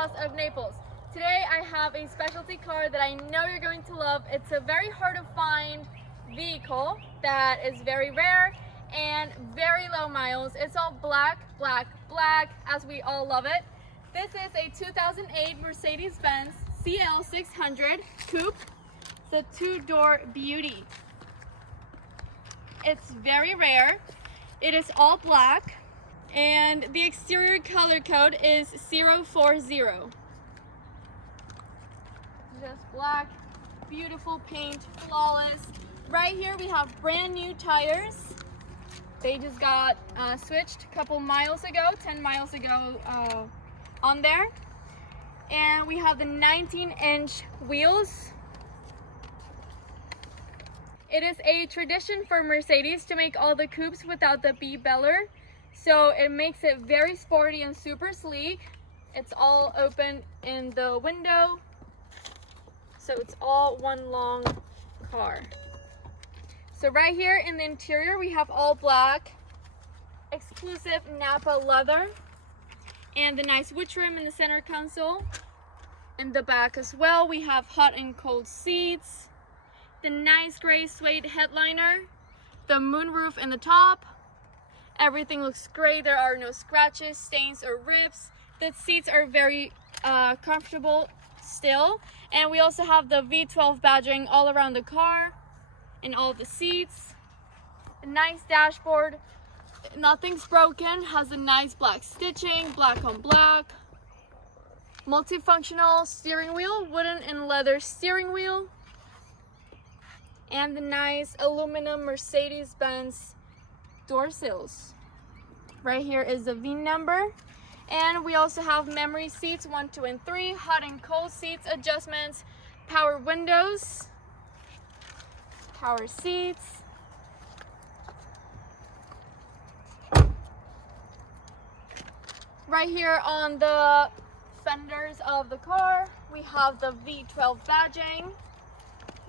House of Naples. Today I have a specialty car that I know you're going to love. It's a very hard to find vehicle that is very rare and very low miles. It's all black, black, black, as we all love it. This is a 2008 Mercedes-Benz CL600 Coupe. It's a two-door beauty. It's very rare. It is all black, and the exterior color code is 040. Just black, beautiful paint, flawless. Right here we have brand new tires. They just got switched a couple miles ago, 10 miles ago on there. And we have the 19-inch wheels. It is a tradition for Mercedes to make all the coupes without the B-beller, so it makes it very sporty and super sleek. It's all open in the window, so it's all one long car. So right here in the interior we have all black, exclusive Napa leather, and the nice wood trim in the center console. In the back as well we have hot and cold seats, the nice gray suede headliner, the moonroof in the top. Everything looks great. There are no scratches, stains, or rips. The seats are very comfortable still. And we also have the V12 badging all around the car in all the seats. A nice dashboard. Nothing's broken. Has a nice black stitching, black on black. Multifunctional steering wheel, wooden and leather steering wheel. And the nice aluminum Mercedes-Benz door sills. Right here is the VIN number. And we also have memory seats 1, 2, and 3, hot and cold seats adjustments, power windows, power seats. Right here on the fenders of the car, we have the V12 badging.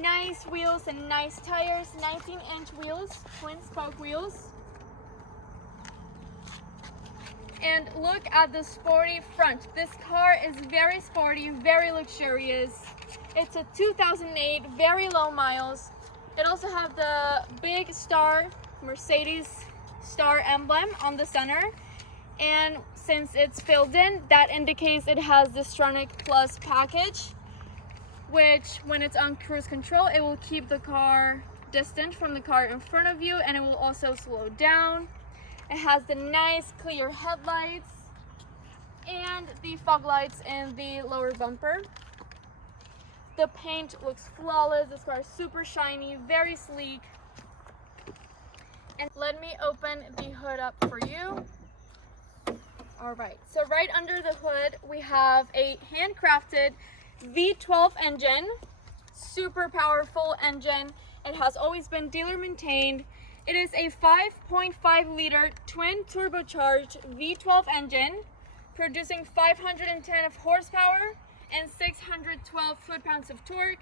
Nice wheels and nice tires, 19-inch wheels, twin spoke wheels. And look at the sporty front. This car is very sporty, very luxurious. It's a 2008, very low miles. It also has the big star, Mercedes star emblem on the center. And since it's filled in, that indicates it has the Stronic Plus package, which when it's on cruise control, it will keep the car distant from the car in front of you, and it will also slow down. It has the nice clear headlights and the fog lights in the lower bumper. The paint looks flawless. This car is super shiny, very sleek. And let me open the hood up for you. All right, so right under the hood, we have a handcrafted V12 engine, super powerful engine. It has always been dealer maintained. It is a 5.5 liter twin turbocharged V12 engine, producing 510 of horsepower and 612 foot-pounds of torque.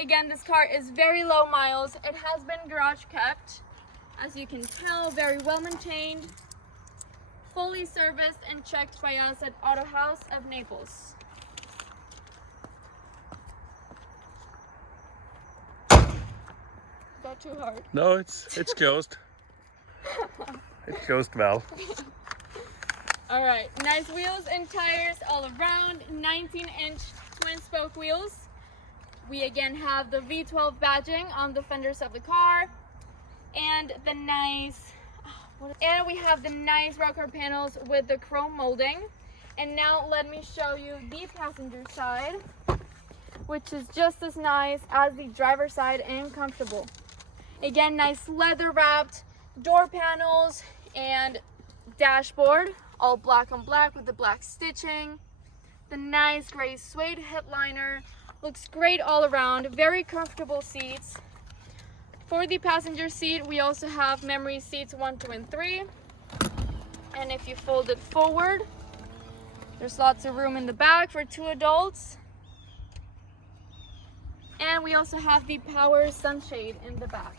Again, this car is very low miles. It has been garage kept, as you can tell, very well maintained, fully serviced and checked by us at Auto House of Naples. Is that too hard? No, it's closed. It's closed well. All right, nice wheels and tires all around, 19-inch twin spoke wheels. We again have the V12 badging on the fenders of the car, and the nice, and we have the nice rocker panels with the chrome molding. And now let me show you the passenger side, which is just as nice as the driver's side and comfortable. Again, nice leather wrapped door panels and dashboard, all black on black with the black stitching. The nice gray suede headliner looks great all around. Very comfortable seats. For the passenger seat, we also have memory seats 1, 2, and 3. And if you fold it forward, there's lots of room in the back for 2 adults. And we also have the power sunshade in the back.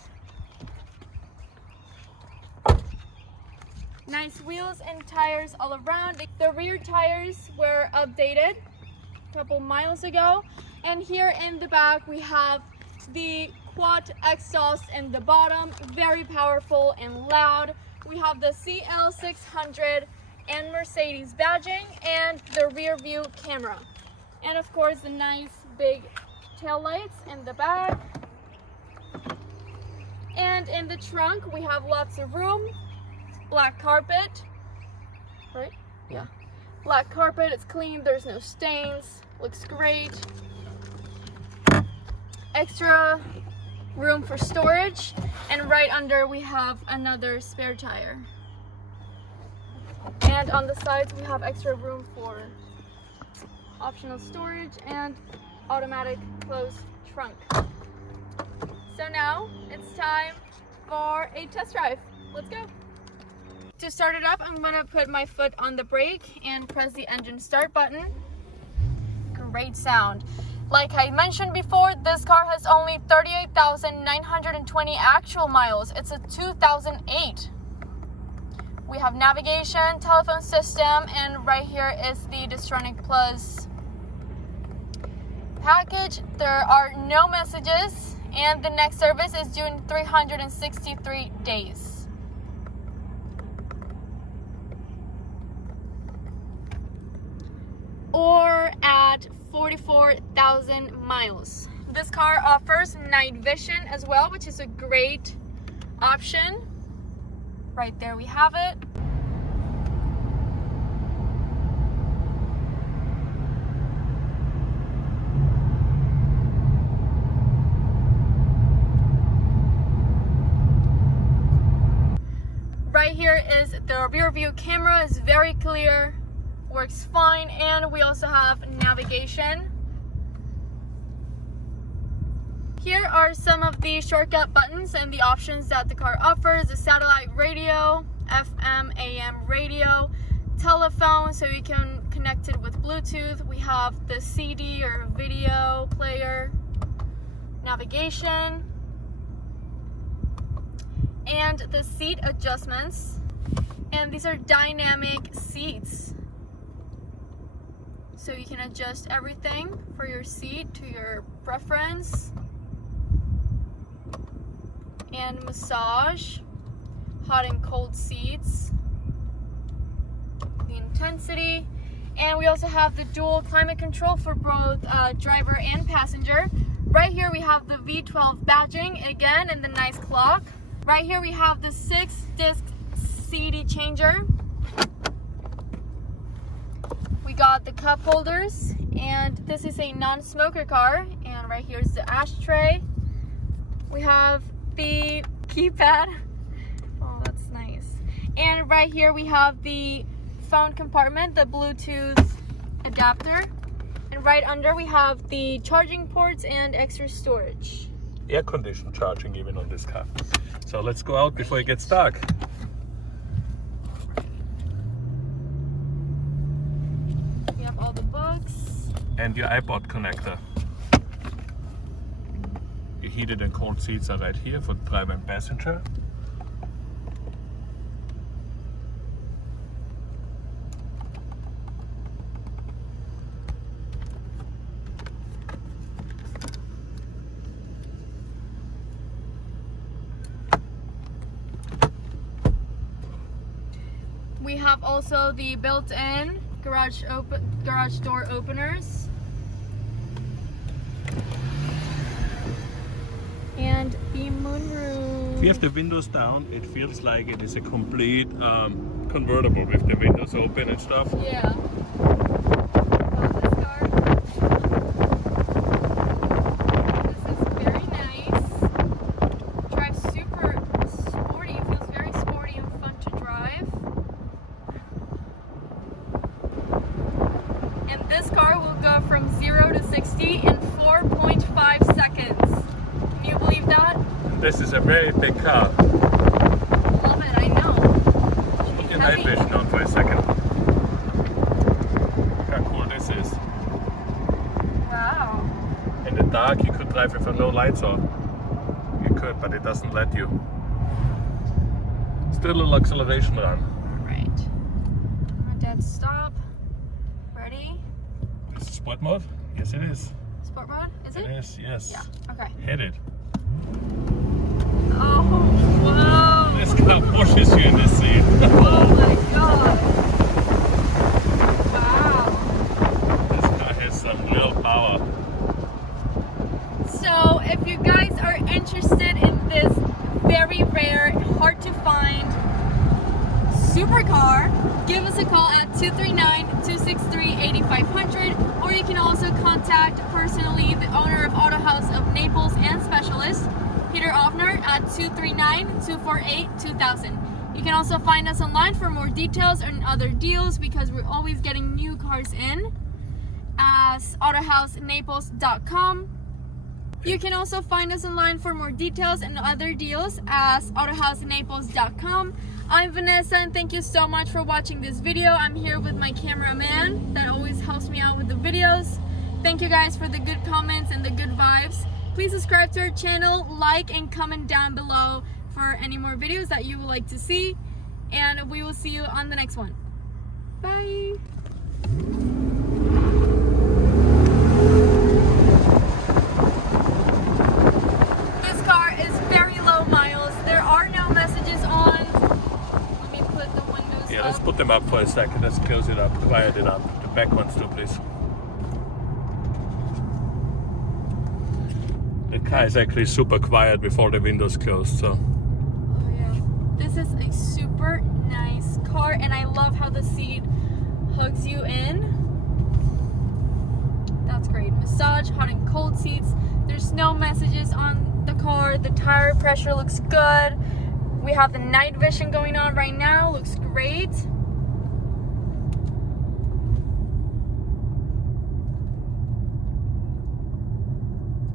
Nice wheels and tires all around. The rear tires were updated a couple miles ago. And here in the back we have the quad exhaust in the bottom, very powerful and loud. We have the CL600 and Mercedes badging and the rear view camera. And of course the nice big tail lights in the back. And in the trunk we have lots of room. Black carpet, right? Yeah. Black carpet, it's clean, there's no stains, looks great. Extra room for storage, and right under we have another spare tire. And on the sides we have extra room for optional storage and automatic close trunk. So now it's time for a test drive. Let's go. To start it up, I'm gonna put my foot on the brake and press the engine start button. Great sound. Like I mentioned before, this car has only 38,920 actual miles. It's a 2008. We have navigation, telephone system, and right here is the Distronic Plus package. There are no messages, and the next service is due in 363 days. Or at 44,000 miles. This car offers night vision as well, which is a great option. Right there we have it. Right here is the rear view camera, is very clear. Works fine, and we also have navigation. Here are some of the shortcut buttons and the options that the car offers. The satellite radio, FM, AM radio, telephone, so you can connect it with Bluetooth. We have the CD or video player, navigation, and the seat adjustments. And these are dynamic seats. So you can adjust everything for your seat to your preference. And massage, hot and cold seats, the intensity. And we also have the dual climate control for both driver and passenger. Right here we have the V12 badging again, and the nice clock. Right here we have the 6-disc CD changer. We got the cup holders, and this is a non-smoker car, and right here is the ashtray. We have the keypad. Oh, that's nice. And right here we have the phone compartment, the Bluetooth adapter, and right under we have the charging ports and extra storage. Air conditioned charging even on this car. So let's go out before it gets dark. All the books and your iPod connector. Your heated and cold seats are right here for driver and passenger. We have also the built-in garage door openers, and the moonroof. If you have the windows down, it feels like it is a complete convertible with the windows open and stuff. Yeah. This is very nice. Drives super sporty. It feels very sporty and fun to drive. And this car will go from 0 to 60 in 4.5 seconds. Can you believe that? This is a very big car. Love it, I know. Put your night vision on for a second. Look how cool this is. Wow. In the dark you could drive with no lights on. You could, but it doesn't let you. Still a little acceleration run. dead stop. Ready? Is it sport mode? Yes, it is. Sport mode? Is it? It is, yes. Yeah. Okay. Hit it. Oh, whoa. This car pushes you in the seat. Oh my god. Wow. This car has some real power. So, if you guys are interested in this very rare, hard to find supercar, give us a call at 239-263-8500, or you can also contact personally the owner of Auto House of Naples and Specialist, Peter Offner, at 239-248-2000. You can also find us online for more details and other deals, because we're always getting new cars in, as autohousenaples.com. You can also find us online for more details and other deals as autohousenaples.com. I'm Vanessa, and thank you so much for watching this video. I'm here with my cameraman that always helps me out with the videos. Thank you guys for the good comments and the good vibes. Please subscribe to our channel, like and comment down below for any more videos that you would like to see. And we will see you on the next one. Bye! Let's put them up for a second. Let's close it up, quiet it up. The back ones too, please. The car is actually super quiet before the windows closed, so. Oh yeah. This is a super nice car, and I love how the seat hugs you in. That's great. Massage, hot and cold seats. There's no messages on the car. The tire pressure looks good. We have the night vision going on right now. Looks great.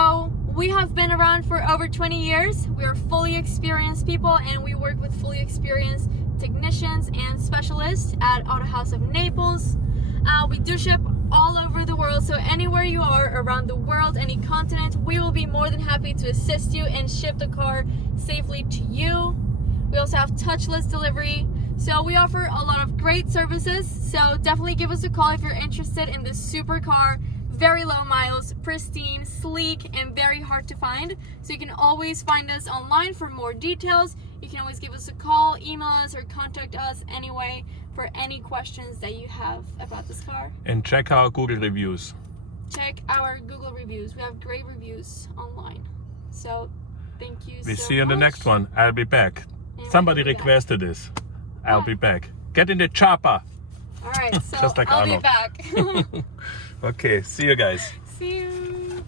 So we have been around for over 20 years. We are fully experienced people, and we work with fully experienced technicians and specialists at Auto House of Naples. We do ship all over the world, so anywhere you are around the world, any continent, we will be more than happy to assist you and ship the car safely to you. We also have touchless delivery, so we offer a lot of great services. So definitely give us a call if you're interested in this supercar. Very low miles, pristine, sleek, and very hard to find. So you can always find us online for more details. You can always give us a call, email us, or contact us anyway for any questions that you have about this car. And check our Google reviews. Check our Google reviews. We have great reviews online. So thank you so much. We see you in the next one. I'll be back. Somebody requested this. I'll be back. Get in the chopper. All right, so Just like I'll Arnold. be back. Okay, see you guys. See you.